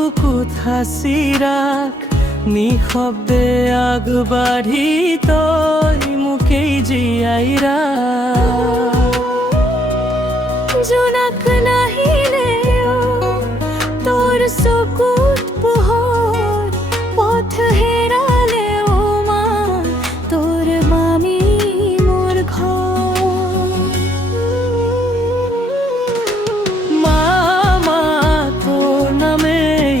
বুকুত হাসিরাক নিঃশব্দে আগবাঢ়ি তই মোকেই জীয়াইৰা জোনাক নাহিলেও তোৰ চকুত পোহৰ পথ হেৰালেও মা তোৰ মানি মোৰ ঘৰ মামা তোৰ নামেই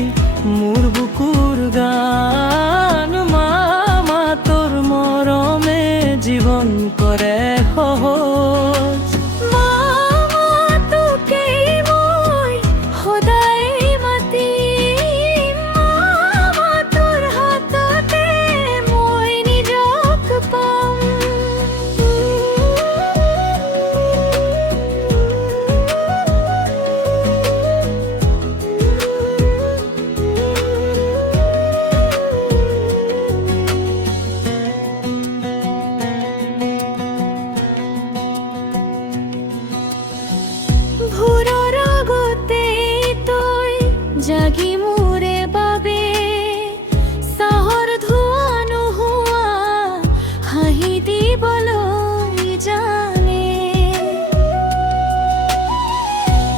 মোৰ বুকুৰ গান মামা তোৰ মৰমে জীৱন কৰে সহজ মামা তোকেই মই সদায় মাতিম মামা তোৰ হাততে মই নিজক পাম ভোৰৰ আগতে তই জাগি মোৰে বাবে চাহৰ ধোঁৱা নোহোৱা হাঁহি দিবলৈ জানে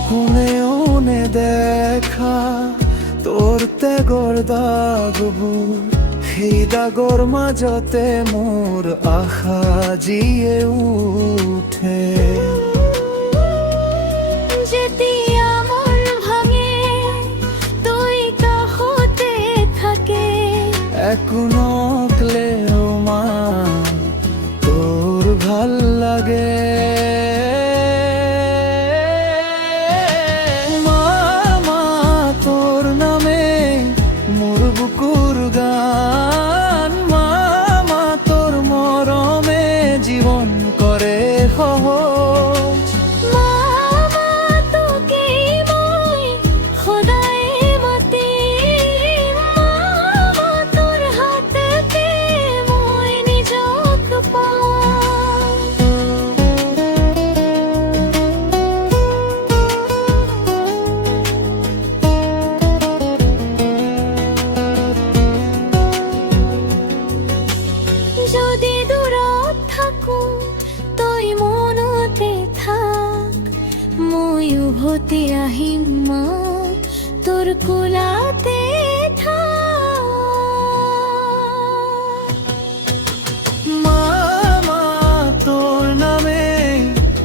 কোনেও নেদেখা তোৰ ত্যাগৰ দাগবোৰ সেই দাগৰ মাজতে মোৰ আশা জীয়ে উঠে যেতিয়া মন ভাঙে তই কাষতে থাকে একো নকলেও মা তোৰ ভাল লাগে মামা তোৰ নামে মোৰ বুকুৰ গান মামা তোৰ মৰমে জীৱন কৰে সহজ মামা তোকেই মই সদায় মাতিম মামা তোৰ হাততে মই নিজক পাম যদি দূৰত থাকো তই মনতে থাক মই উভতি আহিম মা তোৰ কোলাতে থাক মামা তোৰ নামে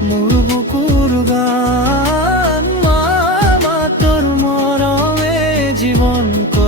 মোৰ বুকুৰ গান মামা তোৰ মৰমে জীৱন কৰে